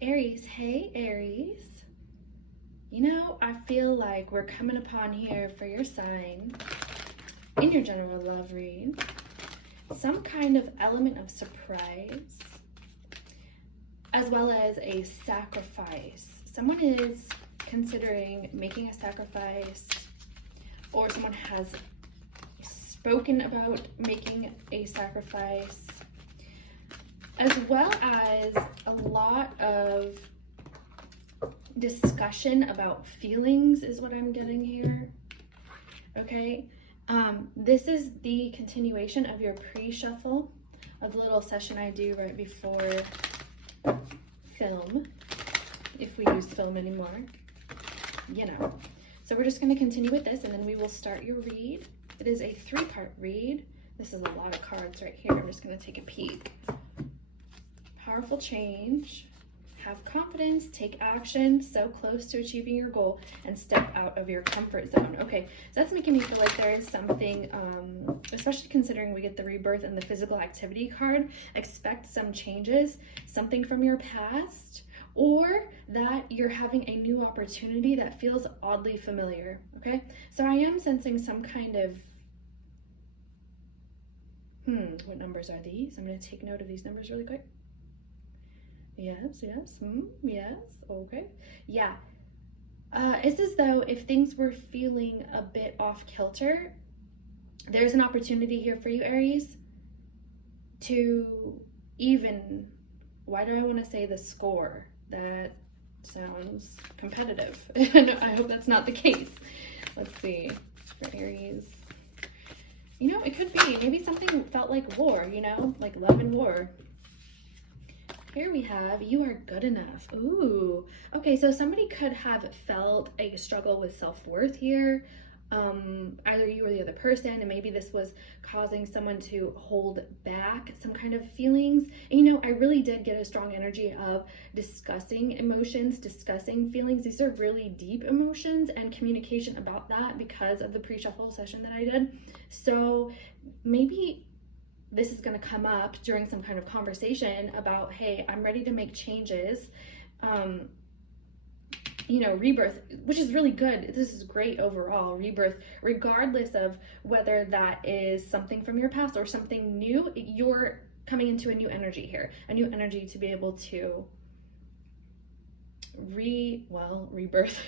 Aries, hey Aries. You know, I feel like we're coming upon here for your sign in your general love read. Some kind of element of surprise, as well as a sacrifice. Someone is considering making a sacrifice, or someone has spoken about making a sacrifice, as well as a lot of discussion about feelings is what I'm getting here. Okay, this is the continuation of your pre-shuffle, of the little session I do right before film, if we use film anymore, you know. So we're just going to continue with this, and then we will start your read. It is a 3-part read. This is a lot of cards right here. I'm just going to take a peek. Powerful change. Have confidence, take action, so close to achieving your goal, and step out of your comfort zone. Okay, so that's making me feel like there is something, especially considering we get the rebirth and the physical activity card, expect some changes, something from your past, or that you're having a new opportunity that feels oddly familiar, okay? So I am sensing some kind of, what numbers are these? I'm going to take note of these numbers really quick. Yes, okay. Yeah. It's as though if things were feeling a bit off kilter, there's an opportunity here for you, Aries, to even, why do I want to say the score? That sounds competitive. I hope that's not the case. Let's see, for Aries. You know, it could be, maybe something felt like war, you know, like love and war. Here we have, you are good enough. Ooh, okay, so somebody could have felt a struggle with self-worth here. Either you or the other person, and maybe this was causing someone to hold back some kind of feelings. And, you know, I really did get a strong energy of discussing emotions, discussing feelings. These are really deep emotions, and communication about that because of the pre-shuffle session that I did. So maybe this is going to come up during some kind of conversation about, hey, I'm ready to make changes. You know, rebirth, which is really good. This is great overall, rebirth, regardless of whether that is something from your past or something new. You're coming into a new energy here, a new energy to be able to rebirth,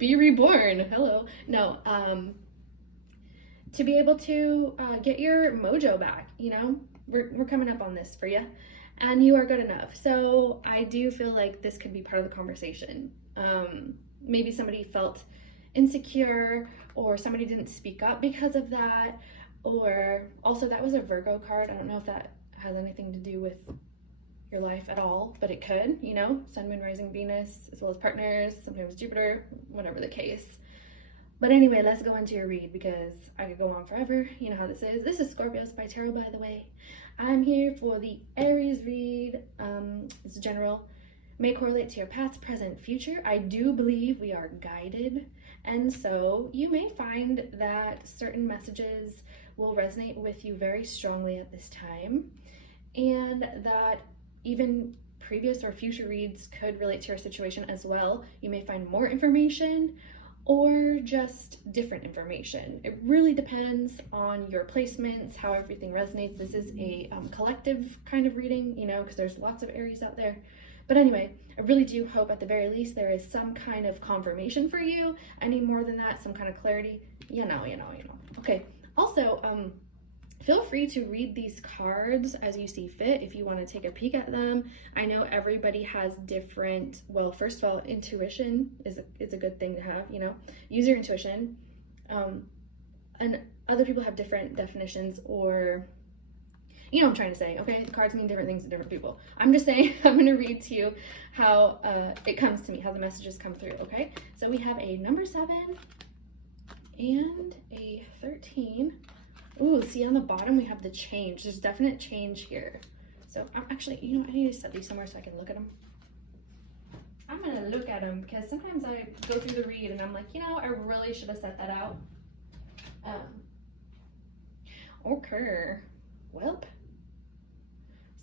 be reborn. Hello. No, to be able to get your mojo back, you know, we're coming up on this for you, and you are good enough. So I do feel like this could be part of the conversation. Maybe somebody felt insecure, or somebody didn't speak up because of that, or also that was a Virgo card. I don't know if that has anything to do with your life at all, but it could, you know, Sun, Moon, Rising, Venus, as well as partners, sometimes Jupiter, whatever the case. But anyway, let's go into your read because I could go on forever. You know how this is. This is Scorpio Spy Tarot, by the way. I'm here for the Aries read. It's general. May correlate to your past, present, future. I do believe we are guided. And so you may find that certain messages will resonate with you very strongly at this time. And that even previous or future reads could relate to your situation as well. You may find more information or just different information. It really depends on your placements, how everything resonates. This is a collective kind of reading, you know, because there's lots of Aries out there. But anyway, I really do hope at the very least there is some kind of confirmation for you. Any more than that, some kind of clarity, you know. Okay, also, feel free to read these cards as you see fit if you want to take a peek at them. I know everybody has different, well, first of all, intuition is a good thing to have, you know. Use your intuition. And other people have different definitions, or, you know what I'm trying to say, okay? The cards mean different things to different people. I'm just saying, I'm going to read to you how it comes to me, how the messages come through, okay? So we have a number 7 and a 13. Ooh, see on the bottom we have the change. There's definite change here. So I'm actually, you know, I need to set these somewhere so I can look at them. I'm going to look at them because sometimes I go through the read and I'm like, you know, I really should have set that out. Okay. Welp.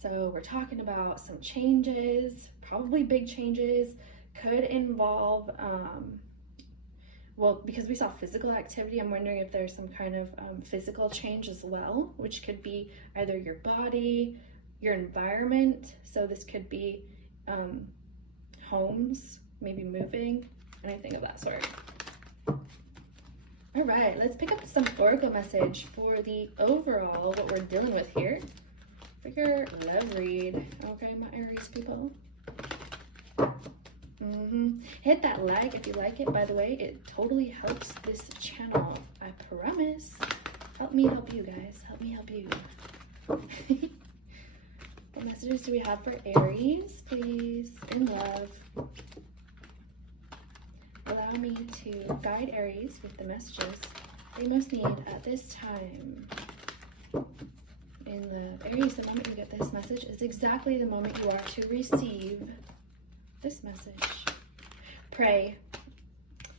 So we're talking about some changes, probably big changes, could involve, well, because we saw physical activity, I'm wondering if there's some kind of physical change as well, which could be either your body, your environment. So this could be homes, maybe moving, anything of that sort. All right, let's pick up some oracle message for the overall, what we're dealing with here for your love read. Okay, my Aries people. Hit that like if you like it. By the way, it totally helps this channel. I promise. Help me help you guys. Help me help you. What messages do we have for Aries, please? In love. Allow me to guide Aries with the messages they most need at this time. In love. Aries, the moment you get this message is exactly the moment you are to receive this message. Pray.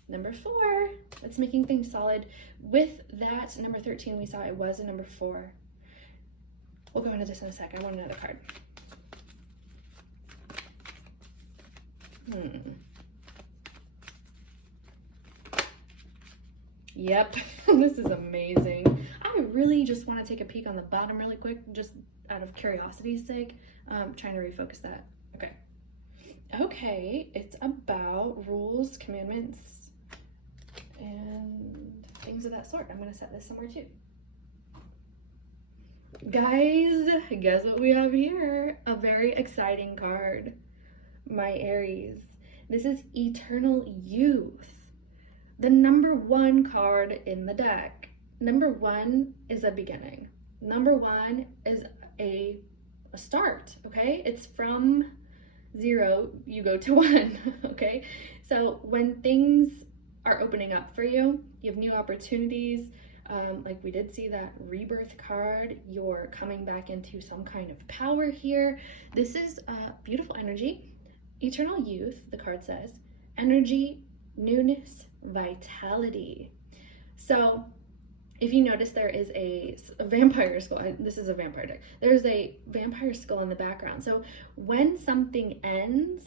Number 4. That's making things solid. With that, number 13 we saw it was a number 4. We'll go into this in a sec. I want another card. Yep, this is amazing. I really just want to take a peek on the bottom really quick, just out of curiosity's sake. Trying to refocus that. Okay, it's about rules, commandments, and things of that sort. I'm going to set this somewhere too. Guys, guess what we have here? A very exciting card, my Aries. This is Eternal Youth, the number 1 card in the deck. Number 1 is a beginning. Number 1 is a start, okay? It's from 0, you go to 1, okay? So when things are opening up for you, you have new opportunities. Like we did see that rebirth card, you're coming back into some kind of power here. This is beautiful energy. Eternal Youth, the card says, energy, newness, vitality. So if you notice, there is a vampire skull. This is a vampire deck. There's a vampire skull in the background. So when something ends,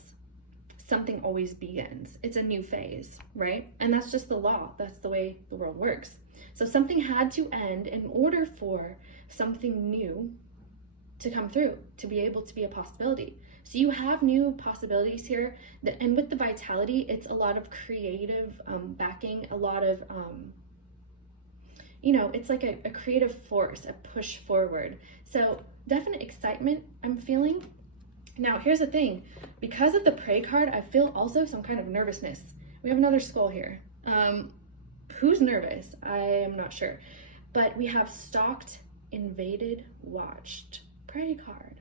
something always begins. It's a new phase, right? And that's just the law. That's the way the world works. So something had to end in order for something new to come through, to be able to be a possibility. So you have new possibilities here. And with the vitality, it's a lot of creative backing, a lot of, you know, it's like a creative force, a push forward. So definite excitement I'm feeling. Now, here's the thing. Because of the pray card, I feel also some kind of nervousness. We have another skull here. Who's nervous? I am not sure. But we have stalked, invaded, watched. Pray card.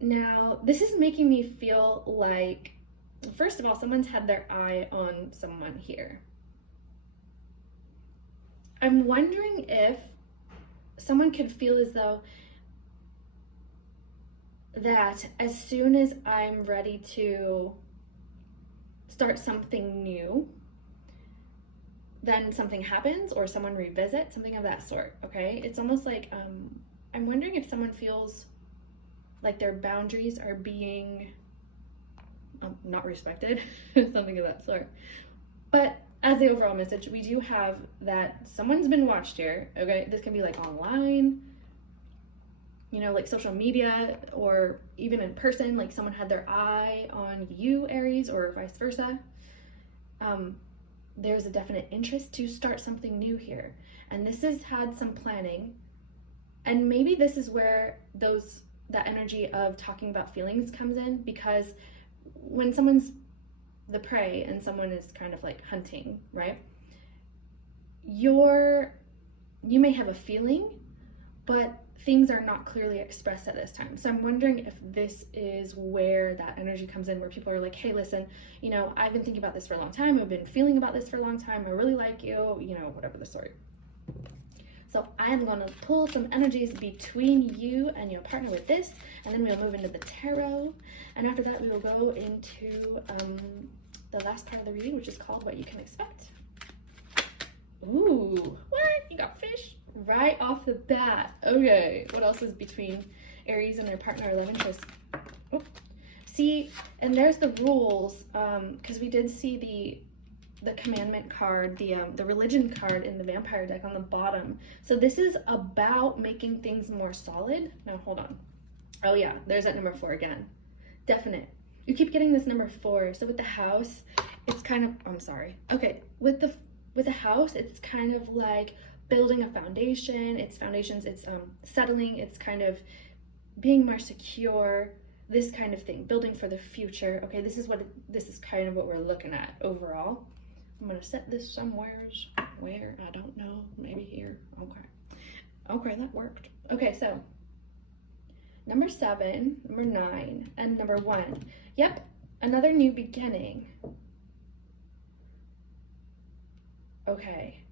Now, this is making me feel like, first of all, someone's had their eye on someone here. I'm wondering if someone could feel as though that as soon as I'm ready to start something new, then something happens or someone revisits, something of that sort, okay? It's almost like, I'm wondering if someone feels like their boundaries are being not respected, something of that sort. But as the overall message, we do have that someone's been watched here, okay? This can be like online, you know, like social media, or even in person, like someone had their eye on you, Aries, or vice versa. There's a definite interest to start something new here. And this has had some planning. And maybe this is where that energy of talking about feelings comes in, because when someone's the prey and someone is kind of like hunting, right? You may have a feeling, but things are not clearly expressed at this time. So I'm wondering if this is where that energy comes in, where people are like, hey, listen, you know, I've been thinking about this for a long time. I've been feeling about this for a long time. I really like you, you know, whatever the sort. So I'm going to pull some energies between you and your partner with this, and then we'll move into the tarot. And after that, we will go into the last part of the reading, which is called What You Can Expect. Ooh, what? You got fish? Right off the bat. Okay, what else is between Aries and their partner or love interest? Oh. See, and there's the rules, because we did see the commandment card, the religion card in the vampire deck on the bottom. So this is about making things more solid. Now, hold on. Oh yeah, there's that number 4 again. Definite. You keep getting this number 4. So with the house, it's kind of, I'm sorry. Okay, with the house, it's kind of like building a foundation. It's foundations, it's settling, it's kind of being more secure, this kind of thing, building for the future. Okay, this is kind of what we're looking at overall. I'm gonna set this somewheres, where, I don't know, maybe here. Okay, that worked. Okay, so number 7, number 9, and number 1. Yep, another new beginning. Okay.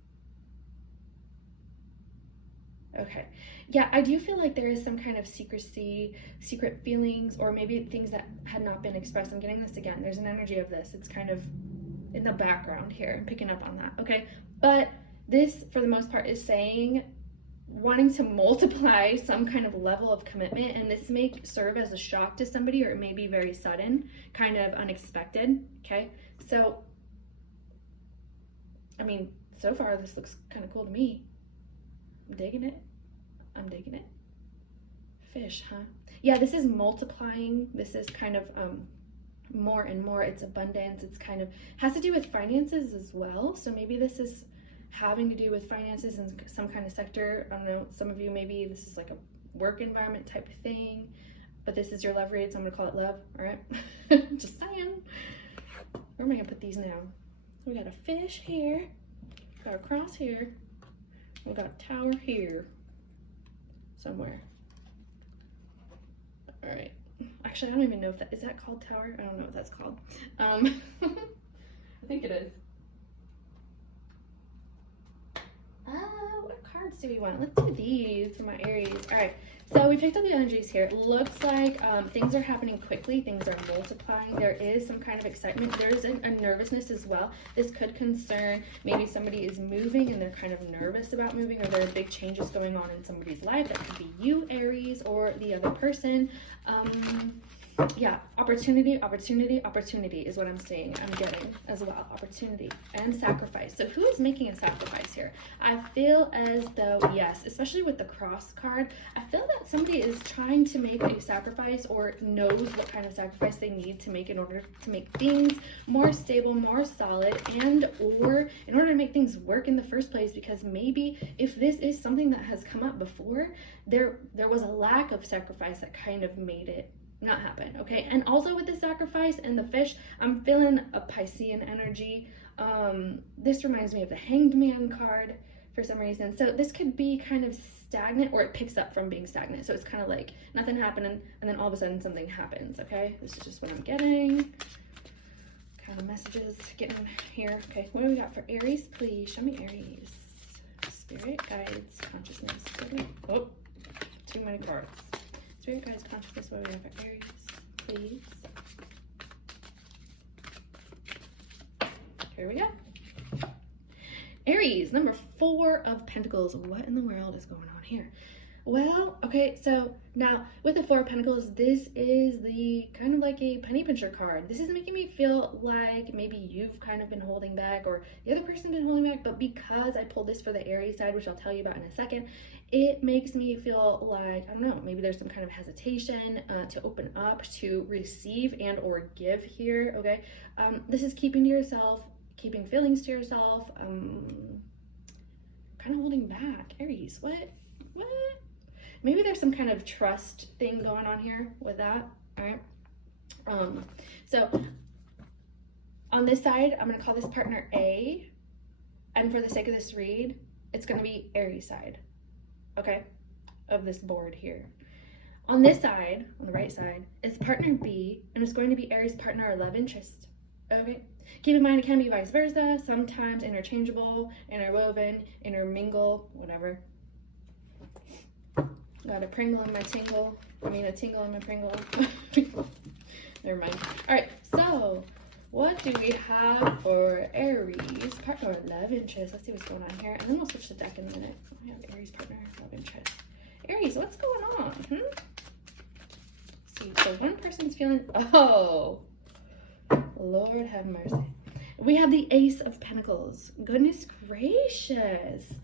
Okay. Yeah, I do feel like there is some kind of secrecy, secret feelings, or maybe things that had not been expressed. I'm getting this again. There's an energy of this. It's kind of in the background here. I'm picking up on that. Okay. But this, for the most part, is saying wanting to multiply some kind of level of commitment, and this may serve as a shock to somebody, or it may be very sudden, kind of unexpected. Okay. So, I mean, so far this looks kind of cool to me. I'm digging it. I'm digging it. Fish, huh? Yeah, this is multiplying. This is kind of more and more. It's abundance. It's kind of has to do with finances as well. So maybe this is having to do with finances in some kind of sector. I don't know. Some of you, maybe this is like a work environment type of thing, but this is your love read, so I'm gonna call it love. All right. Just saying. Where am I gonna put these now? We got a fish here. Got a cross here. We got a tower here somewhere. All right. Actually, I don't even know if that is that called tower. I don't know what that's called. I think it is. What cards do we want? Let's do these for my Aries. All right. So we picked up the energies here. It looks like things are happening quickly. Things are multiplying. There is some kind of excitement. There's a nervousness as well. This could concern maybe somebody is moving and they're kind of nervous about moving, or there are big changes going on in somebody's life. That could be you, Aries, or the other person. Yeah, opportunity is what I'm saying. I'm getting as well. Opportunity and sacrifice. So who is making a sacrifice here? I feel as though, yes, especially with the cross card, I feel that somebody is trying to make a sacrifice, or knows what kind of sacrifice they need to make in order to make things more stable, more solid, and or in order to make things work in the first place. Because maybe if this is something that has come up before, there was a lack of sacrifice that kind of made it not happen. Okay, and also with the sacrifice and the fish, I'm feeling a Piscean energy. This reminds me of the Hanged Man card for some reason. So this could be kind of stagnant, or it picks up from being stagnant. So it's kind of like nothing happening, and then all of a sudden something happens. Okay, this is just what I'm getting. Kind of messages getting here. Okay, what do we got for Aries? Please show me Aries. Spirit guides, consciousness. Oh, too many cards. Spirit guides, consciousness, what do we have for Aries, please? Here we go. Aries, number 4 of Pentacles. What in the world is going on here? Well, okay, so now with the 4 of Pentacles, this is the kind of like a penny pincher card. This is making me feel like maybe you've kind of been holding back, or the other person's been holding back, but because I pulled this for the Aries side, which I'll tell you about in a second, it makes me feel like, I don't know, maybe there's some kind of hesitation to open up, to receive and or give here, okay? This is keeping to yourself, keeping feelings to yourself, kind of holding back. Aries, what? Maybe there's some kind of trust thing going on here with that, all right? So on this side, I'm going to call this partner A, and for the sake of this read, it's going to be Aries side, okay, of this board here. On this side, on the right side, is partner B, and it's going to be Aries partner or love interest, okay? Keep in mind, it can be vice versa, sometimes interchangeable, interwoven, intermingle, whatever. Got a Pringle in my tingle. I mean, a tingle in my Pringle. Never mind. All right, so what do we have for Aries partner or love interest? Let's see what's going on here, and then we'll switch the deck in a minute. We have Aries partner, love interest. Aries, what's going on? Let's cheat. So one person's feeling, oh, Lord have mercy. We have the Ace of Pentacles. Goodness gracious.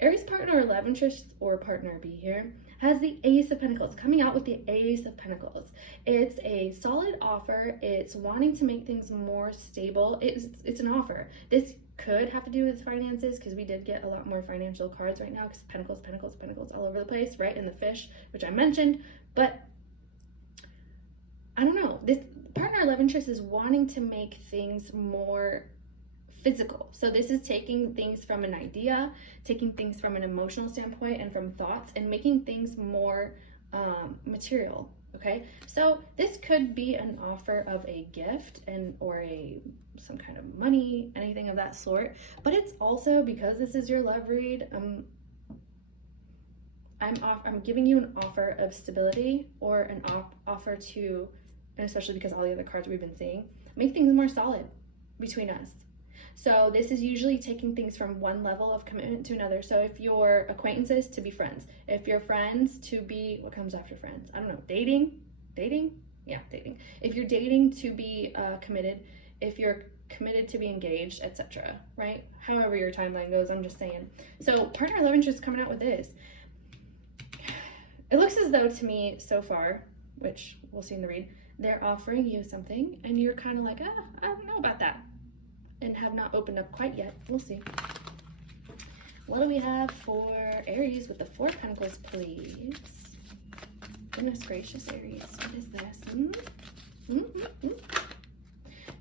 Aries partner or love interest or partner B here has the Ace of Pentacles, coming out with the Ace of Pentacles. It's a solid offer. It's wanting to make things more stable. It's an offer. This could have to do with finances, because we did get a lot more financial cards right now, because Pentacles, Pentacles, Pentacles all over the place, right? In the fish, which I mentioned. But I don't know. This partner or love interest is wanting to make things more physical. So this is taking things from an idea, taking things from an emotional standpoint and from thoughts, and making things more material. Okay, so this could be an offer of a gift or some kind of money, anything of that sort. But it's also, because this is your love read, I'm giving you an offer of stability, or an offer to, and especially because all the other cards we've been seeing, make things more solid between us. So this is usually taking things from one level of commitment to another. So if you're acquaintances, to be friends. If you're friends, to be, what comes after friends? I don't know, dating? Yeah, dating. If you're dating, to be committed. If you're committed, to be engaged, etc. Right? However your timeline goes, I'm just saying. So partner love interest is coming out with this. It looks as though, to me so far, which we'll see in the read, they're offering you something and you're kind of like, I don't know about that, and have not opened up quite yet. We'll see. What do we have for Aries with the Four of Pentacles, please? Goodness gracious, Aries. What is this?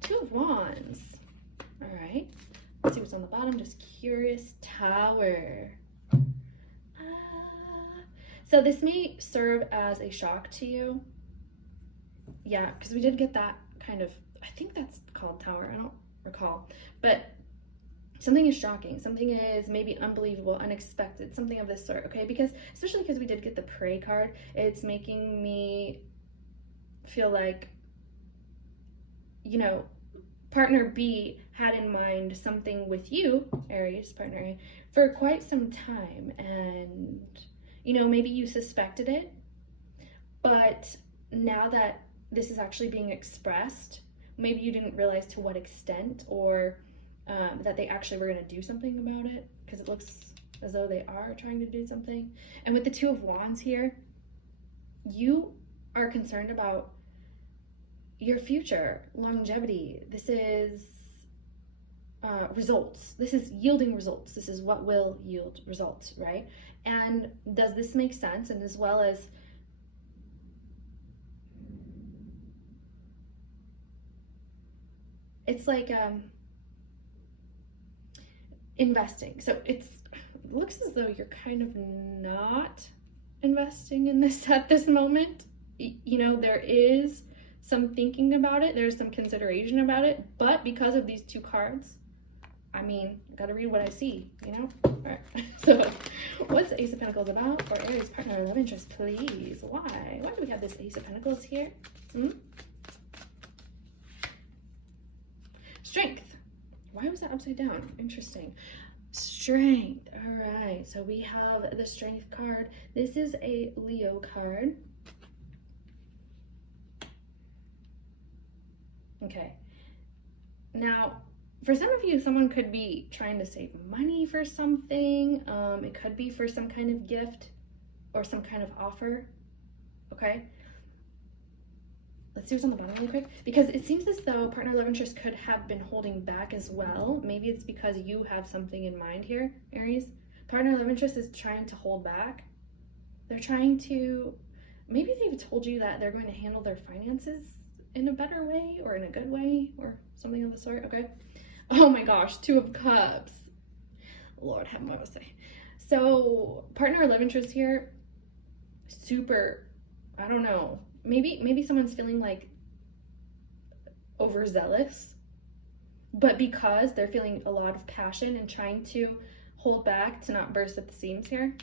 Two of Wands. All right. Let's see what's on the bottom. Just curious. Tower. So this may serve as a shock to you. Yeah, because we did get that kind of, I think that's called Tower. I don't recall, but something is shocking, something is maybe unbelievable, unexpected, something of this sort. Okay, because especially because we did get the Pray card, it's making me feel like, you know, partner B had in mind something with you, Aries partner A, for quite some time, and you know, maybe you suspected it, but now that this is actually being expressed, maybe you didn't realize to what extent, or that they actually were going to do something about it, because it looks as though they are trying to do something. And with the Two of Wands here, you are concerned about your future, longevity. This is results. This is yielding results. This is what will yield results, right? And does this make sense? And as well as it's like investing. So it looks as though you're kind of not investing in this at this moment. You know, there is some thinking about it, there's some consideration about it, but because of these two cards, I mean, I gotta read what I see, you know? All right. So what's the Ace of Pentacles about for Aries partner love interest, please? Why do we have this Ace of Pentacles here? Strength. Why was that upside down? Interesting. Strength. All right, so we have the Strength card. This is a Leo card. Okay, now for some of you, someone could be trying to save money for something. It could be for some kind of gift or some kind of offer. Okay, let's see what's on the bottom really quick, because it seems as though partner love interest could have been holding back as well. Maybe it's because you have something in mind here, Aries. Partner love interest is trying to hold back. They're trying to, maybe they've told you that they're going to handle their finances in a better way or in a good way or something of the sort. Okay. Oh my gosh, Two of Cups. Lord have mercy. So partner love interest here, super, I don't know, maybe someone's feeling like overzealous, but because they're feeling a lot of passion and trying to hold back to not burst at the seams here.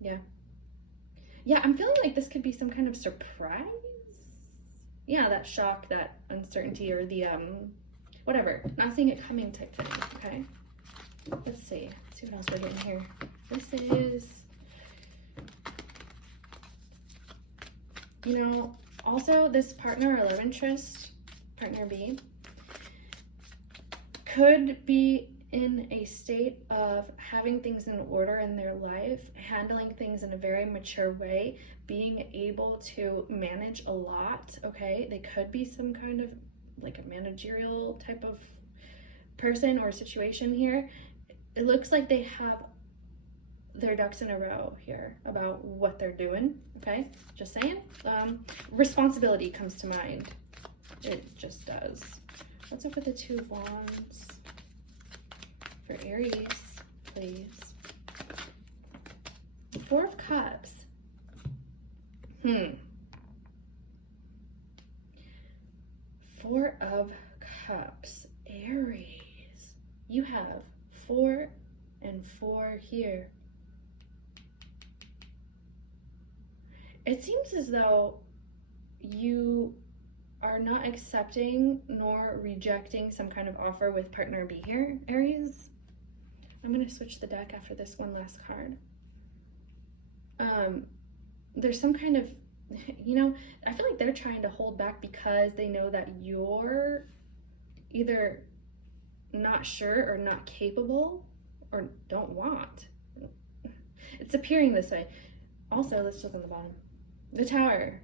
Yeah, I'm feeling like this could be some kind of surprise. Yeah, that shock, that uncertainty, or the whatever, not seeing it coming type thing. Okay, let's see what else we're getting here. This is You know, also this partner or love interest, partner B, could be in a state of having things in order in their life, handling things in a very mature way, being able to manage a lot, okay? They could be some kind of like a managerial type of person or situation here. It looks like they have their ducks in a row here about what they're doing, okay? Just saying. Responsibility comes to mind. It just does. What's up with the Two of Wands for Aries, please? Four of Cups. Four of Cups. Aries. You have 4 and 4 here. It seems as though you are not accepting nor rejecting some kind of offer with partner B here, Aries. I'm going to switch the deck after this one last card. There's some kind of, you know, I feel like they're trying to hold back because they know that you're either not sure or not capable or don't want. It's appearing this way. Also, let's look on the bottom. The Tower.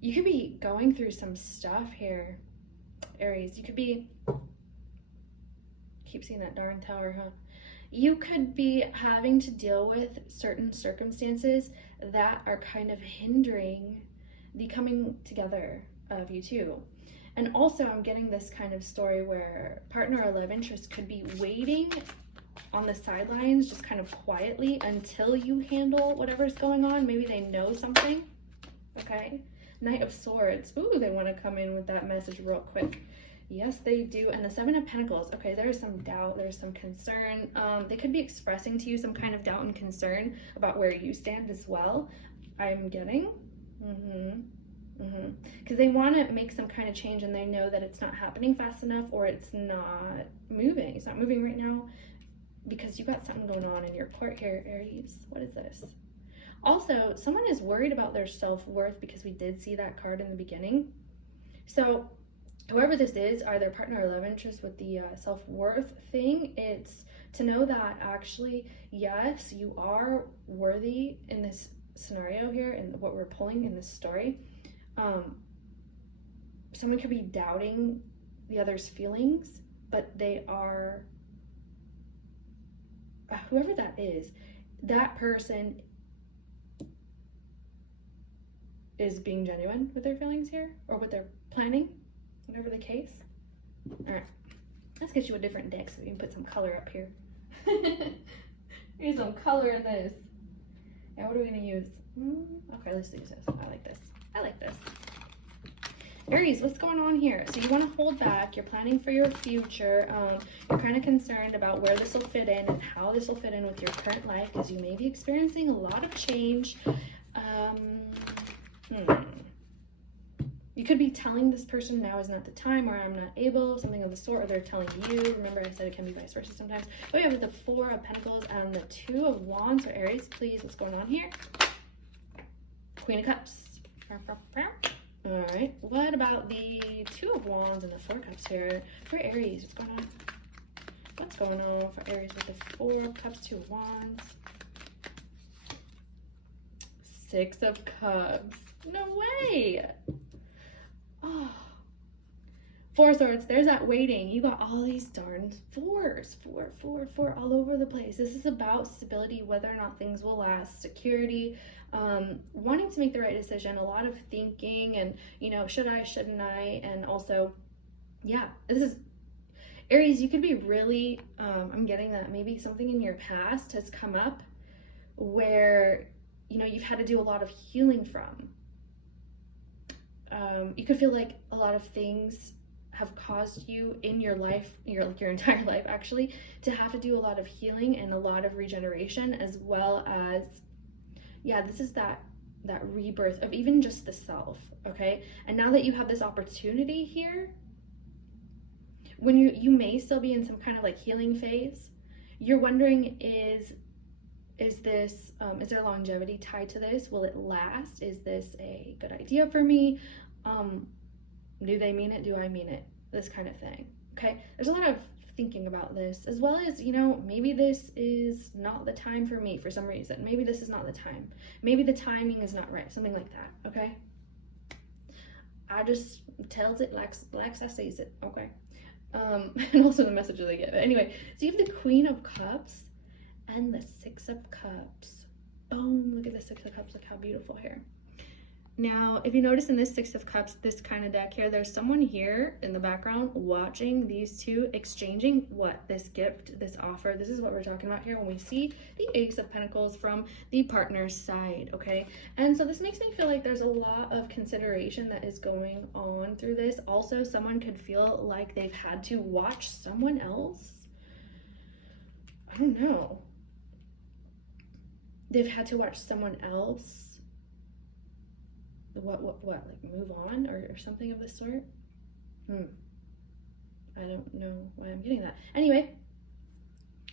You could be going through some stuff here, Aries. You could be, keep seeing that darn tower, huh? You could be having to deal with certain circumstances that are kind of hindering the coming together of you two. And also I'm getting this kind of story where partner or love interest could be waiting on the sidelines, just kind of quietly until you handle whatever's going on. Maybe they know something, okay? Knight of Swords. Ooh, they want to come in with that message real quick. Yes, they do. And the Seven of Pentacles. Okay, there's some doubt. There's some concern. They could be expressing to you some kind of doubt and concern about where you stand as well. I'm getting. Because they want to make some kind of change and they know that it's not happening fast enough or it's not moving. It's not moving right now because you got something going on in your court here, Aries. What is this? Also, someone is worried about their self-worth because we did see that card in the beginning. So whoever this is, either partner or love interest with the self-worth thing, it's to know that actually, yes, you are worthy in this scenario here and what we're pulling in this story. Someone could be doubting the other's feelings, but they are, whoever that is, that person is being genuine with their feelings here or what they're planning, whatever the case. All right, let's get you a different deck so we can put some color up here. Here's some color in this. Now what are we gonna use? Okay, let's use this. I like this. I like this. Aries, what's going on here? So you want to hold back. You're planning for your future. You're kind of concerned about where this will fit in and how this will fit in with your current life because you may be experiencing a lot of change. You could be telling this person now is not the time or I'm not able, something of the sort, or they're telling you. Remember I said it can be vice versa sometimes. But we have the Four of Pentacles and the Two of Wands. So Aries, please, what's going on here? Queen of Cups. All right, what about the Two of Wands and the Four of Cups here for Aries? What's going on? What's going on for Aries with the Four of Cups, Two of Wands? Six of Cups. No way. Oh. Four of Swords. There's that waiting. You got all these darn fours. Four all over the place. This is about stability, whether or not things will last, security, wanting to make the right decision, a lot of thinking and, you know, should I, shouldn't I? And also, yeah, this is Aries. You could be really, I'm getting that maybe something in your past has come up where, you know, you've had to do a lot of healing from. You could feel like a lot of things have caused you in your life, your entire life actually, to have to do a lot of healing and a lot of regeneration, as well as, yeah, this is that rebirth of even just the self, okay? And now that you have this opportunity here, when you may still be in some kind of like healing phase, you're wondering, is Is this, is there longevity tied to this? Will it last? Is this a good idea for me? Do they mean it? Do I mean it? This kind of thing. Okay. There's a lot of thinking about this, as well as, you know, maybe this is not the time for me for some reason. Maybe this is not the time. Maybe the timing is not right. Something like that. Okay. I just tells it like I says it. Okay. And also the messages I get. But anyway, so you have the Queen of Cups and the Six of Cups. Boom, look at the Six of Cups. Look how beautiful here. Now, if you notice in this Six of Cups, this kind of deck here, there's someone here in the background watching these two exchanging what? This gift, this offer. This is what we're talking about here when we see the Ace of Pentacles from the partner's side, okay? And so this makes me feel like there's a lot of consideration that is going on through this. Also, someone could feel like they've had to watch someone else. I don't know. They've had to watch someone else what like move on or something of this sort. I don't know why I'm getting that. Anyway,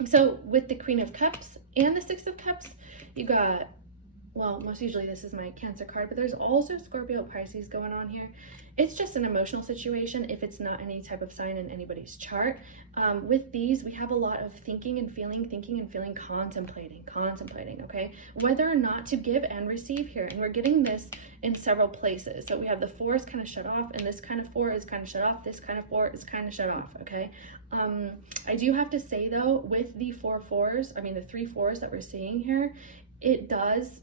so with the Queen of Cups and the Six of Cups, you got, well, most usually this is my Cancer card, but there's also Scorpio, Pisces going on here. It's just an emotional situation if it's not any type of sign in anybody's chart. With these, we have a lot of thinking and feeling, contemplating, okay? Whether or not to give and receive here. And we're getting this in several places. So we have the 4 is kind of shut off, and this kind of 4 is kind of shut off, this kind of 4 is kind of shut off, okay? I do have to say though, with the 4 4s, I mean the 3 4s that we're seeing here, it does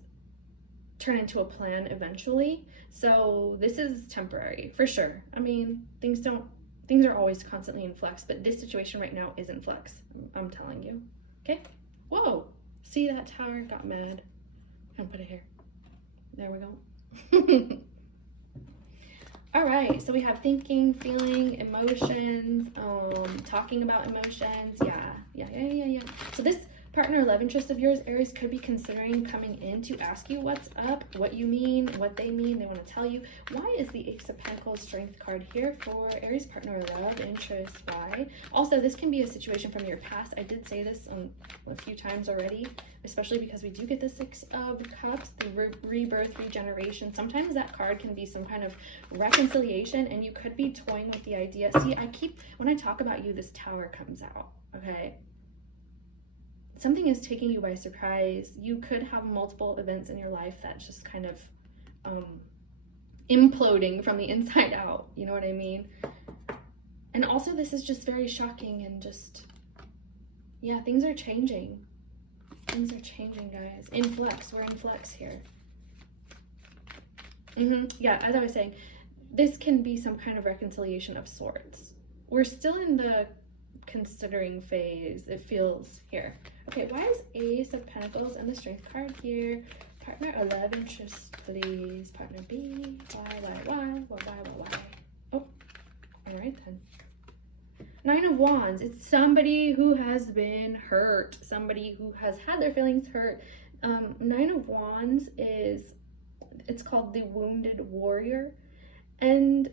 turn into a plan eventually. So this is temporary for sure. I mean, things are always constantly in flux, but this situation right now is in flux. I'm telling you. Okay. Whoa. See that tower got mad. I'm gonna put it here. There we go. All right. So we have thinking, feeling, emotions, talking about emotions. Yeah. So this partner love interest of yours, Aries, could be considering coming in to ask you what's up, what you mean, what they mean. They want to tell you. Why is the Ace of Pentacles strength card here for Aries partner love interest? Why? Also, this can be a situation from your past. I did say this a few times already, especially because we do get the Six of Cups, the rebirth, regeneration. Sometimes that card can be some kind of reconciliation, and you could be toying with the idea. See, when I talk about you, this Tower comes out, okay? Something is taking you by surprise. You could have multiple events in your life that's just kind of imploding from the inside out. You know what I mean? And also this is just very shocking and just, yeah, things are changing. Things are changing, guys. In flux. We're in flux here. Yeah, as I was saying, this can be some kind of reconciliation of sorts. We're still in the considering phase, it feels here. Okay, why is Ace of Pentacles and the Strength card here? Partner 11 interest, please. Partner B. Why? Oh, all right then. 9 of Wands. It's somebody who has been hurt. Somebody who has had their feelings hurt. 9 of Wands it's called the Wounded Warrior. And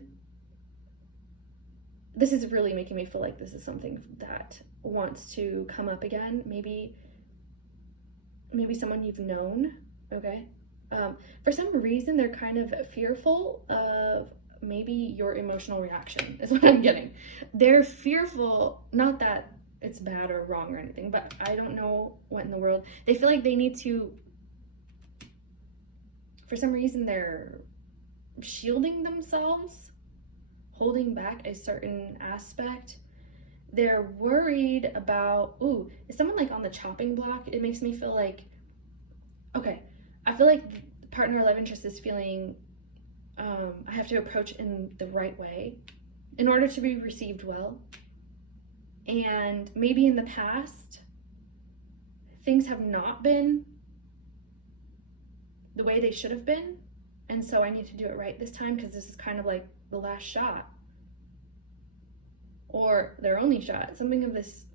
this is really making me feel like this is something that wants to come up again. Maybe someone you've known, okay? For some reason, they're kind of fearful of maybe your emotional reaction is what I'm getting. They're fearful, not that it's bad or wrong or anything, but I don't know what in the world. They feel like they need to, for some reason, they're shielding themselves, holding back a certain aspect. They're worried about, is someone like on the chopping block? It makes me feel like, okay, I feel like partner love interest is feeling I have to approach in the right way in order to be received well. And maybe in the past, things have not been the way they should have been. And so I need to do it right this time because this is kind of like the last shot. Or their only shot. Something of this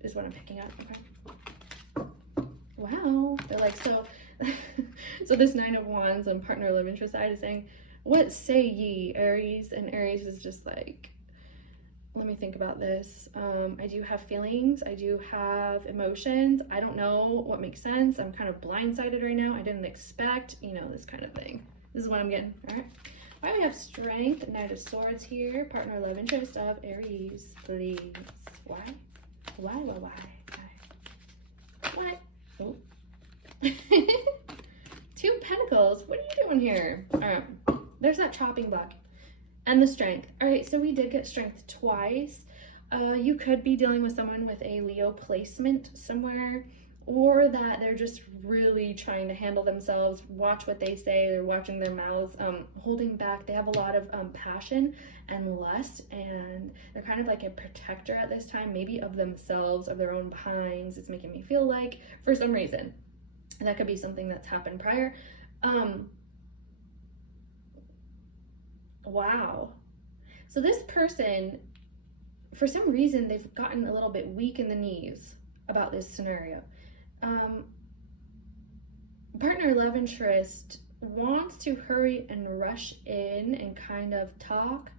is what I'm picking up. Okay. Wow. They're like, so this 9 of Wands on partner love interest side is saying, what say ye, Aries? And Aries is just like, let me think about this. I do have feelings. I do have emotions. I don't know what makes sense. I'm kind of blindsided right now. I didn't expect, you know, this kind of thing. This is what I'm getting. All right. Why do we have strength, Knight of Swords here, partner, love interest of Aries, please. Why? Why? What? Oh. Two Pentacles. What are you doing here? All right. There's that chopping block. And the strength. All right, so we did get strength twice. You could be dealing with someone with a Leo placement somewhere, or that they're just really trying to handle themselves, watch what they say, they're watching their mouths, holding back. They have a lot of passion and lust, and they're kind of like a protector at this time, maybe of themselves, of their own behinds. It's making me feel like, for some reason. That could be something that's happened prior. Wow. So this person, for some reason, they've gotten a little bit weak in the knees about this scenario. Partner, love interest wants to hurry and rush in and kind of talk.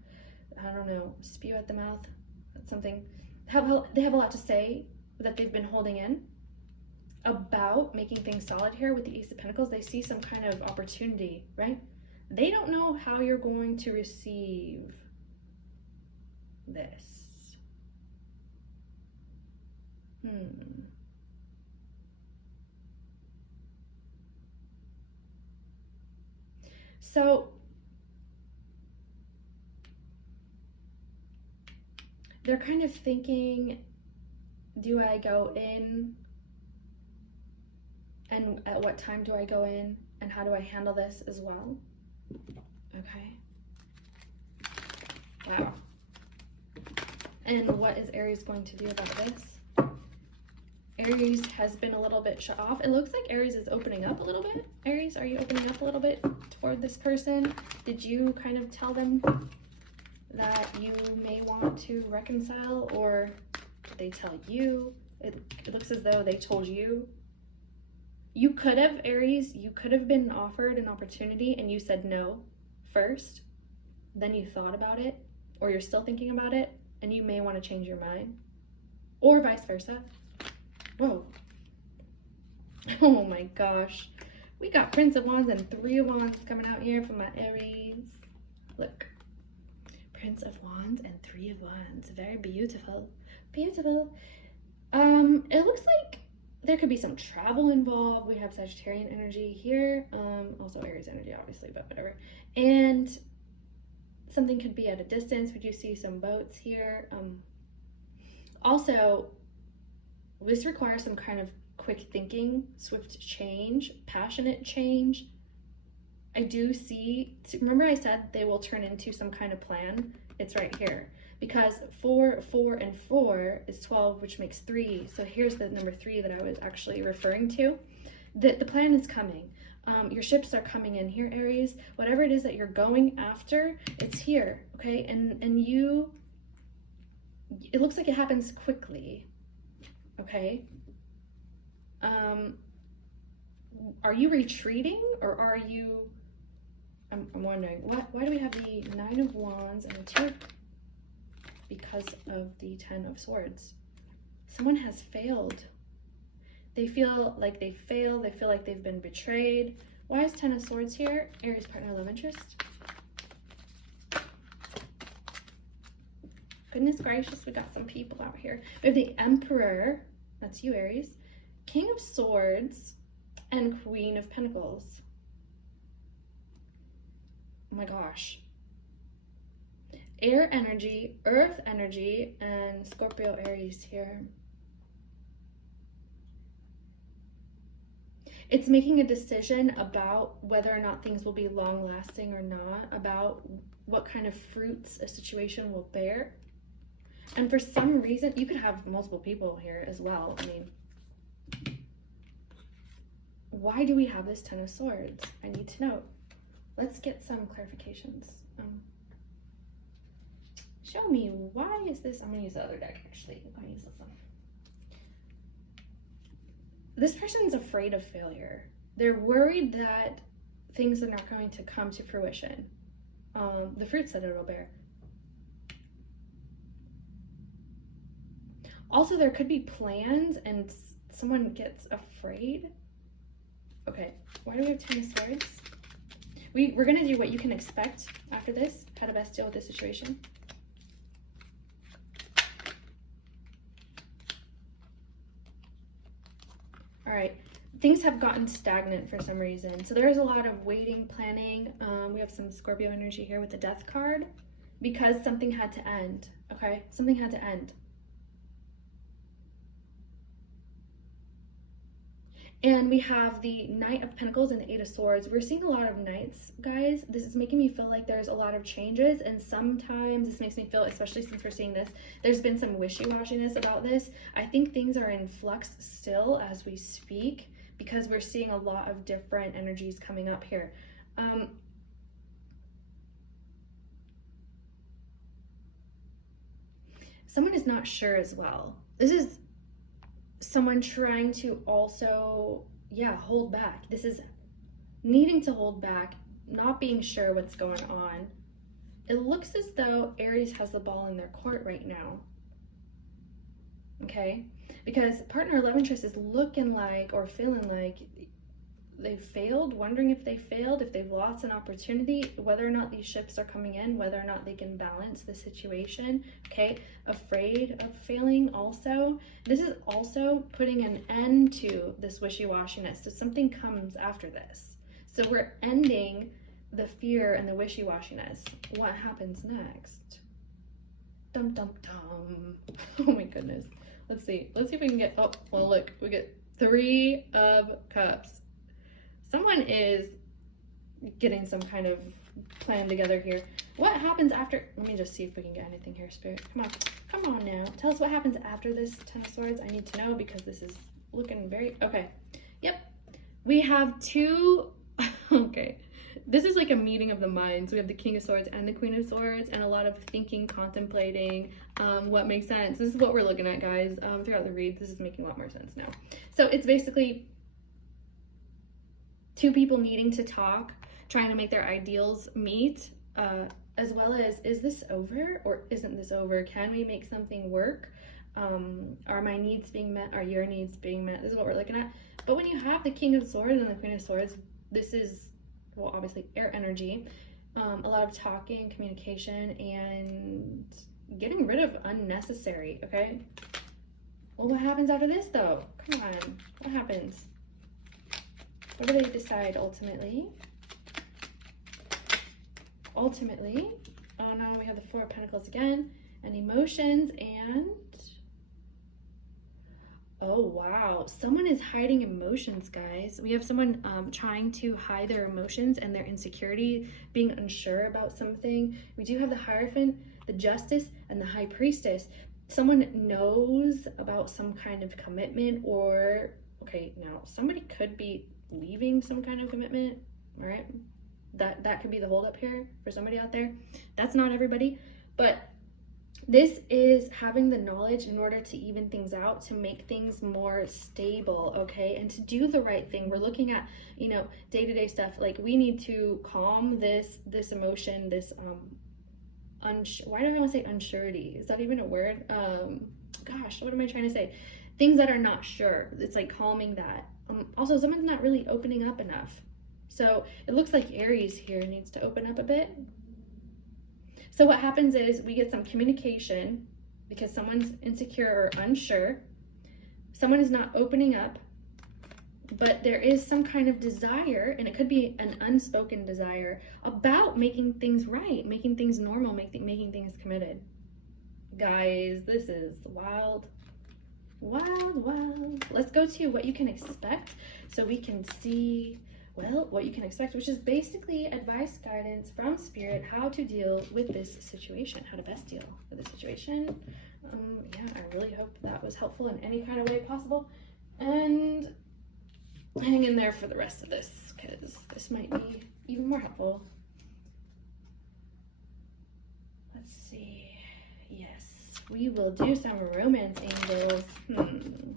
I don't know, spew at the mouth, something. They have a lot to say that they've been holding in about making things solid here with the Ace of Pentacles. They see some kind of opportunity, right? They don't know how you're going to receive this. So they're kind of thinking, do I go in? And at what time do I go in? And how do I handle this as well? Okay. Wow. And what is Aries going to do about this? Aries has been a little bit shut off. It looks like Aries is opening up a little bit. Aries, are you opening up a little bit toward this person? Did you kind of tell them that you may want to reconcile, or did they tell you? It looks as though they told you. You could have, Aries, you could have been offered an opportunity and you said no first, then you thought about it, or you're still thinking about it, and you may want to change your mind, or vice versa. Whoa. Oh my gosh. We got Prince of Wands and Three of Wands coming out here from my Aries. Look. Prince of Wands and Three of Wands. Very beautiful. Beautiful. It looks like there could be some travel involved. We have Sagittarian energy here. Also Aries energy, obviously, but whatever. And something could be at a distance. We do see some boats here. Also, this requires some kind of quick thinking, swift change, passionate change. I do see, remember I said they will turn into some kind of plan? It's right here. Because 4, 4, and 4 is 12, which makes 3. So here's the number 3 that I was actually referring to. The plan is coming. Your ships are coming in here, Aries. Whatever it is that you're going after, it's here, okay? And you, it looks like it happens quickly, okay? Are you retreating, or are you, I'm wondering, why do we have the 9 of Wands and the 2? Because of the 10 of Swords. Someone has failed. They feel like they failed. They feel like they've been betrayed. Why is 10 of Swords here? Aries, partner, love interest. Goodness gracious, we got some people out here. We have the Emperor. That's you, Aries. King of Swords and Queen of Pentacles. Oh my gosh. Air energy, earth energy, and Scorpio Aries here. It's making a decision about whether or not things will be long lasting or not, about what kind of fruits a situation will bear. And for some reason, you could have multiple people here as well. I mean, why do we have this 10 of Swords? I need to know. Let's get some clarifications. Show me, why is this? I'm going to use the other deck, actually. I'm going to use this one. This person's afraid of failure. They're worried that things are not going to come to fruition. The fruits that it'll bear. Also, there could be plans and someone gets afraid. Okay, why do we have 10 of Swords? We're going to do what you can expect after this, how to best deal with this situation. All right, things have gotten stagnant for some reason. So there's a lot of waiting, planning. We have some Scorpio energy here with the Death card because something had to end, okay? Something had to end. And we have the Knight of Pentacles and the Eight of Swords. We're seeing a lot of Knights, guys. This is making me feel like there's a lot of changes, and sometimes this makes me feel, especially since we're seeing this, there's been some wishy-washiness about this. I think things are in flux still as we speak because we're seeing a lot of different energies coming up here. Someone is not sure as well. This is someone trying to also, hold back. This is needing to hold back, not being sure what's going on. It looks as though Aries has the ball in their court right now. Okay? Because partner love interest is looking like or feeling like they failed, wondering if they failed, if they've lost an opportunity, whether or not these ships are coming in, whether or not they can balance the situation, okay? Afraid of failing also. This is also putting an end to this wishy-washiness. So something comes after this. So we're ending the fear and the wishy-washiness. What happens next? Dum, dum, dum. Oh my goodness. Let's see. Let's see if we can get, oh, well, look, we get 3 of Cups. Someone is getting some kind of plan together here. What happens after? Let me just see if we can get anything here, Spirit. Come on now. Tell us what happens after this 10 of Swords. I need to know because this is looking very, okay. Yep. We have 2, okay. This is like a meeting of the minds. We have the King of Swords and the Queen of Swords and a lot of thinking, contemplating, what makes sense. This is what we're looking at, guys. Throughout the read, this is making a lot more sense now. So it's basically 2 people needing to talk, trying to make their ideals meet, as well as, is this over or isn't this over? Can we make something work? Are my needs being met? Are your needs being met? This is what we're looking at. But when you have the King of Swords and the Queen of Swords, this is, well, obviously air energy, a lot of talking, communication, and getting rid of unnecessary, okay? Well, what happens after this, though? Come on, what happens? What do they decide ultimately? Ultimately, oh no, we have the 4 of Pentacles again, and emotions, and oh wow, someone is hiding emotions, guys. We have someone trying to hide their emotions and their insecurity, being unsure about something. We do have the Hierophant, the Justice, and the High Priestess. Someone knows about some kind of commitment, or okay, now somebody could be leaving some kind of commitment. All right, that could be the holdup here for somebody out there. That's not everybody, but this is having the knowledge in order to even things out, to make things more stable, okay, and to do the right thing. We're looking at, you know, day-to-day stuff. Like, we need to calm this emotion, this why do I want to say unsurety? Is that even a word? Gosh, what am I trying to say? Things that are not sure. It's like calming that. Also, someone's not really opening up enough. So it looks like Aries here needs to open up a bit. So what happens is we get some communication because someone's insecure or unsure. Someone is not opening up, but there is some kind of desire, and it could be an unspoken desire about making things right, making things normal, making things committed. Guys, this is wild. Wild, wild. Let's go to what you can expect so we can see, well, what you can expect, which is basically advice, guidance from Spirit, how to deal with this situation, how to best deal with the situation. Yeah, I really hope that was helpful in any kind of way possible. And hang in there for the rest of this, because this might be even more helpful. Let's see. Yes. We will do some romance angels.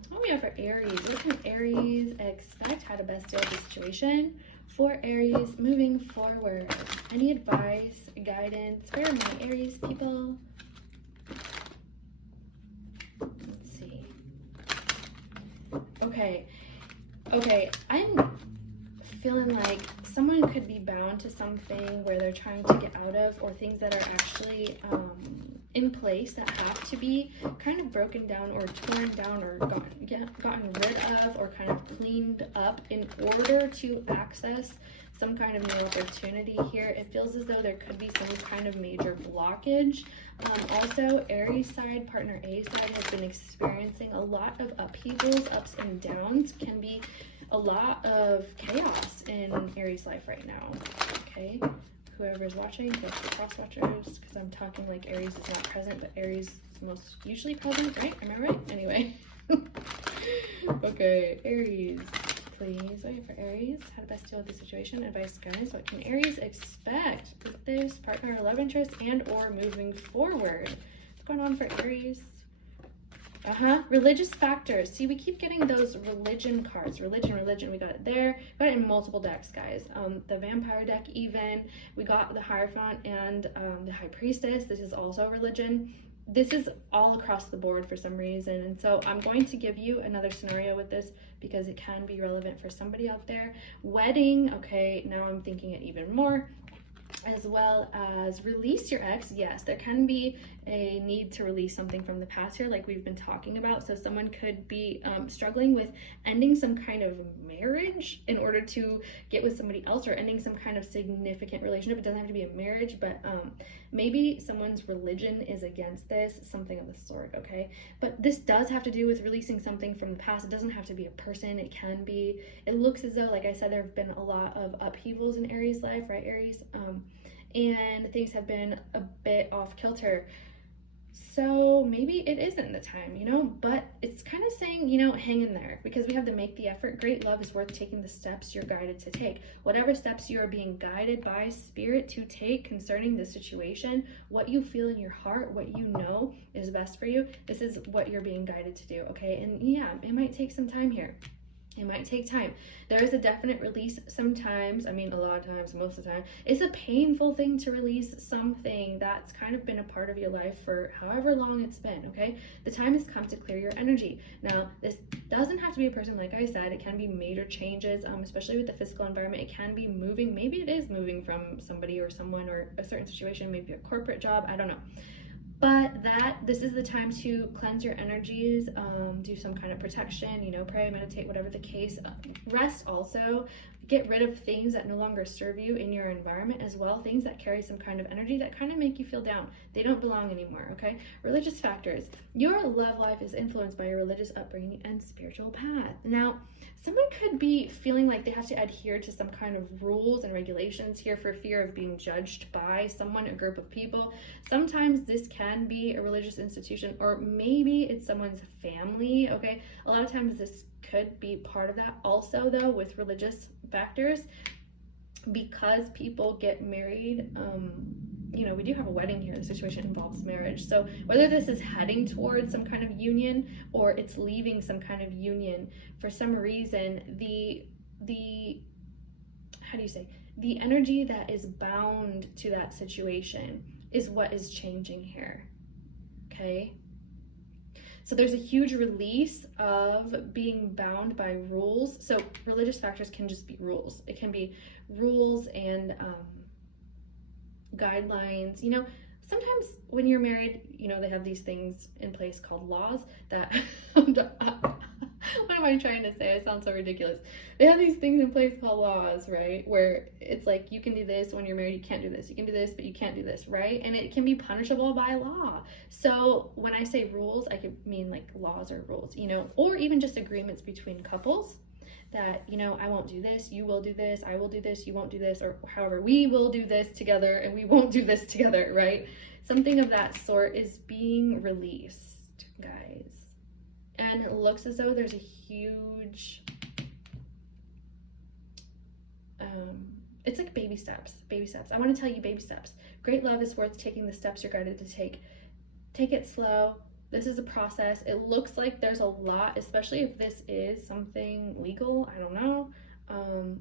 What we have for Aries? What can Aries expect? How to best deal with the situation for Aries moving forward? Any advice, guidance for my Aries people? Let's see. Okay. Okay, I'm feeling like someone could be bound to something where they're trying to get out of, or things that are actually in place that have to be kind of broken down or torn down or gotten rid of or kind of cleaned up in order to access some kind of new opportunity here. It feels as though there could be some kind of major blockage. Also, Aries side, partner A side, has been experiencing a lot of upheavals, ups and downs. Can be a lot of chaos in Aries life right now. Okay, whoever's watching, just the cross watchers, because I'm talking like Aries is not present, but Aries is most usually present, right? Am I right? Anyway. Okay, Aries. Please wait for Aries. How to best deal with the situation. Advice, guys. What can Aries expect with this partner, love interest, and or moving forward? What's going on for Aries? Religious factors. See, we keep getting those religion cards. Religion. We got it there. Got it in multiple decks, guys. The vampire deck even. We got the Hierophant and the High Priestess. This is also religion. This is all across the board for some reason, and so I'm going to give you another scenario with this because it can be relevant for somebody out there. Wedding. Okay, now I'm thinking it even more, as well as release your ex. Yes, there can be a need to release something from the past here, like we've been talking about. So someone could be struggling with ending some kind of marriage in order to get with somebody else, or ending some kind of significant relationship. It doesn't have to be a marriage, but maybe someone's religion is against this, something of the sort. Okay, but this does have to do with releasing something from the past. It doesn't have to be a person. It can be, it looks as though, like I said, there have been a lot of upheavals in Aries life, right, Aries? And things have been a bit off kilter. So maybe it isn't the time, you know, but it's kind of saying, you know, hang in there, because we have to make the effort. Great love is worth taking the steps you're guided to take. Whatever steps you are being guided by spirit to take concerning the situation, what you feel in your heart, what you know is best for you, this is what you're being guided to do, okay? And yeah, it might take some time here. It might take time. There is a definite release sometimes. I mean, a lot of times, most of the time. It's a painful thing to release something that's kind of been a part of your life for however long it's been, okay? The time has come to clear your energy. Now, this doesn't have to be a person, like I said. It can be major changes, especially with the physical environment. It can be moving. Maybe it is moving from somebody or someone or a certain situation, maybe a corporate job. I don't know. But this is the time to cleanse your energies, do some kind of protection, you know, pray, meditate, whatever the case. Rest also. Get rid of things that no longer serve you in your environment as well. Things that carry some kind of energy that kind of make you feel down. They don't belong anymore, okay? Religious factors. Your love life is influenced by your religious upbringing and spiritual path. Now, someone could be feeling like they have to adhere to some kind of rules and regulations here for fear of being judged by someone, a group of people. Sometimes this can be a religious institution, or maybe it's someone's family, okay? A lot of times this could be part of that also, though, with religious factors, because people get married. You know, we do have a wedding here. The situation involves marriage. So whether this is heading towards some kind of union or it's leaving some kind of union, for some reason, the how do you say, the energy that is bound to that situation is what is changing here, okay? So there's a huge release of being bound by rules. So religious factors can just be rules. It can be rules and guidelines. You know, sometimes when you're married, you know, they have these things in place called laws that, what am I trying to say? I sound so ridiculous. They have these things in place called laws, right? Where it's like, you can do this when you're married, you can't do this. You can do this, but you can't do this, right? And it can be punishable by law. So when I say rules, I could mean like laws or rules, you know, or even just agreements between couples that, you know, I won't do this, you will do this, I will do this, you won't do this, or however, we will do this together and we won't do this together, right? Something of that sort is being released, guys. And it looks as though there's a huge, it's like baby steps. I want to tell you baby steps. Great love is worth taking the steps you're guided to take. Take it slow. This is a process. It looks like there's a lot, especially if this is something legal, I don't know,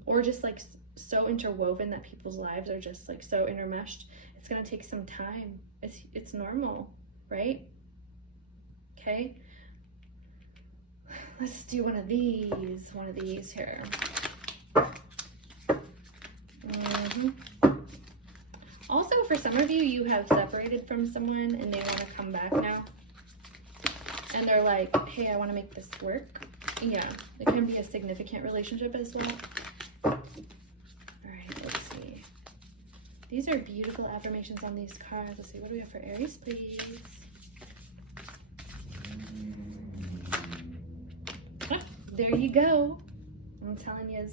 or just like so interwoven that people's lives are just like so intermeshed. It's going to take some time. It's normal, right? Okay. Let's do one of these here. Also, for some of you, you have separated from someone and they want to come back now. And they're like, hey, I want to make this work. Yeah, it can be a significant relationship as well. All right, let's see. These are beautiful affirmations on these cards. Let's see, what do we have for Aries, please? Ah, there you go. I'm telling you,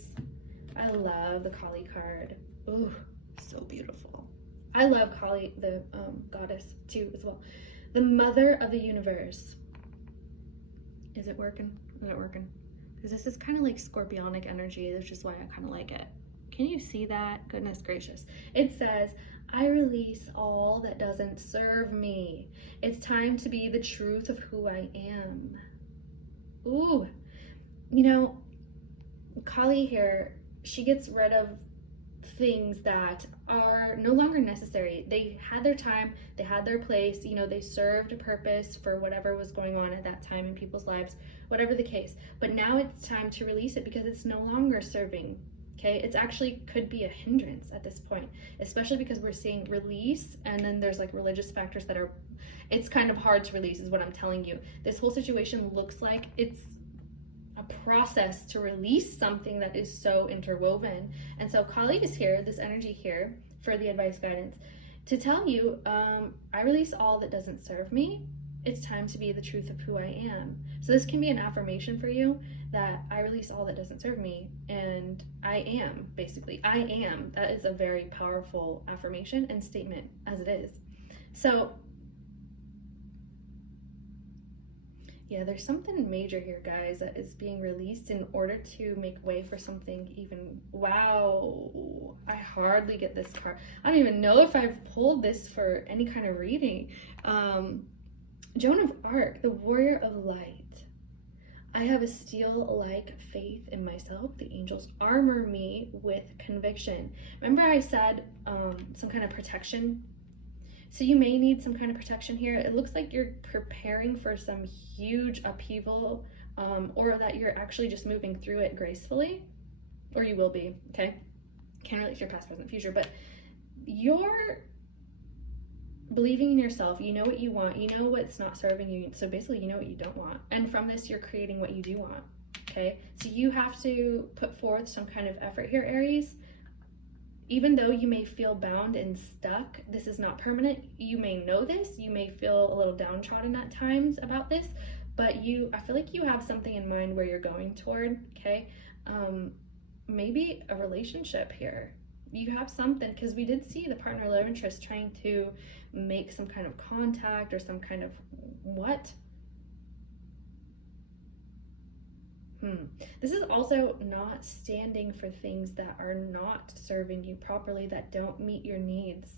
I love the Kali card. Ooh, so beautiful. I love Kali, the goddess, too, as well. The mother of the universe. Is it working? Is it working? Because this is kind of like scorpionic energy, which is why I kind of like it. Can you see that? Goodness gracious. It says, I release all that doesn't serve me. It's time to be the truth of who I am. Ooh. You know, Kali here, she gets rid of things that are no longer necessary. They had their time, they had their place, you know, they served a purpose for whatever was going on at that time in people's lives, whatever the case. But now it's time to release it because it's no longer serving. Okay, it's actually could be a hindrance at this point, especially because we're seeing release, and then there's like religious factors that are, it's kind of hard to release is what I'm telling you. This whole situation looks like it's a process to release something that is so interwoven. And so Kali is here, this energy here for the advice guidance to tell you, I release all that doesn't serve me. It's time to be the truth of who I am. So this can be an affirmation for you that I release all that doesn't serve me, and I am, basically. I am. That is a very powerful affirmation and statement as it is. So yeah, there's something major here, guys, that is being released in order to make way for something even, wow, I hardly get this card. I don't even know if I've pulled this for any kind of reading. Joan of Arc, the warrior of light. I have a steel-like faith in myself. The angels armor me with conviction. Remember I said some kind of protection? So you may need some kind of protection here. It looks like you're preparing for some huge upheaval, or that you're actually just moving through it gracefully, or you will be, okay? Can't relate to your past, present, future, but you're believing in yourself. You know what you want. You know what's not serving you. So basically, you know what you don't want. And from this, you're creating what you do want, okay? So you have to put forth some kind of effort here, Aries. Even though you may feel bound and stuck, this is not permanent. You may know this. You may feel a little downtrodden at times about this, but I feel like you have something in mind where you're going toward, okay? Maybe a relationship here. You have something, because we did see the partner of love interest trying to make some kind of contact or some kind of what? This is also not standing for things that are not serving you properly, that don't meet your needs.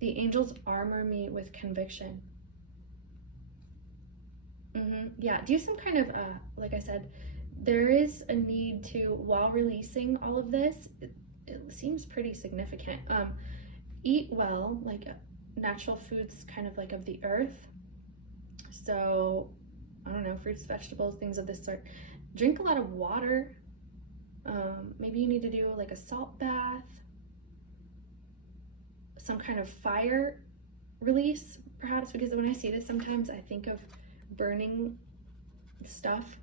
The angels armor me with conviction. Yeah, do some kind of, like I said, there is a need to, while releasing all of this, it seems pretty significant. Eat well, like natural foods kind of like of the earth. So I don't know, fruits, vegetables, things of this sort. Drink a lot of water. Maybe you need to do like a salt bath, some kind of fire release, perhaps, because when I see this, sometimes I think of burning stuff,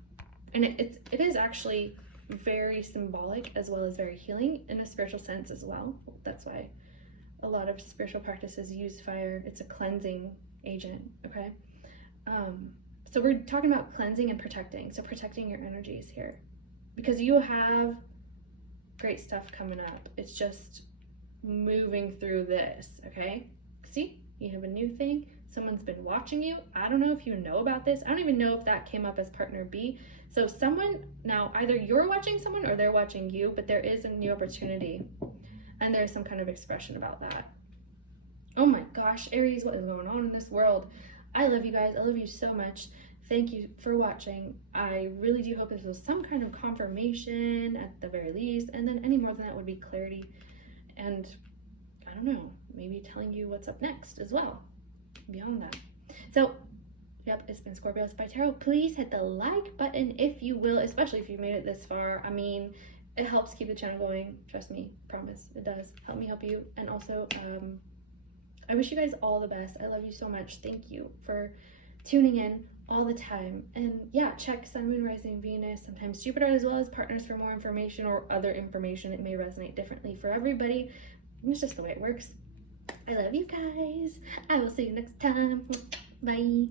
and it is actually very symbolic as well as very healing in a spiritual sense as well. That's why a lot of spiritual practices use fire. It's a cleansing agent, okay? So we're talking about cleansing and protecting. So protecting your energies here, because you have great stuff coming up. It's just moving through this, okay? See, you have a new thing. Someone's been watching you. I don't know if you know about this. I don't even know if that came up as partner B. So someone, now either you're watching someone or they're watching you, but there is a new opportunity, and there's some kind of expression about that. Oh my gosh, Aries, what is going on in this world? I love you guys. I love you so much. Thank you for watching. I really do hope this was some kind of confirmation at the very least, and then any more than that would be clarity, and I don't know, maybe telling you what's up next as well beyond that. So Yep, it's been Scorpio Spy Tarot. Please hit the like button if you will, especially if you made it this far. I mean, it helps keep the channel going. Trust me, promise, it does. Help me help you. And also, I wish you guys all the best. I love you so much. Thank you for tuning in all the time. And yeah, check Sun, Moon, Rising, Venus, sometimes Jupiter, as well as partners for more information or other information. It may resonate differently for everybody. It's just the way it works. I love you guys. I will see you next time. Bye.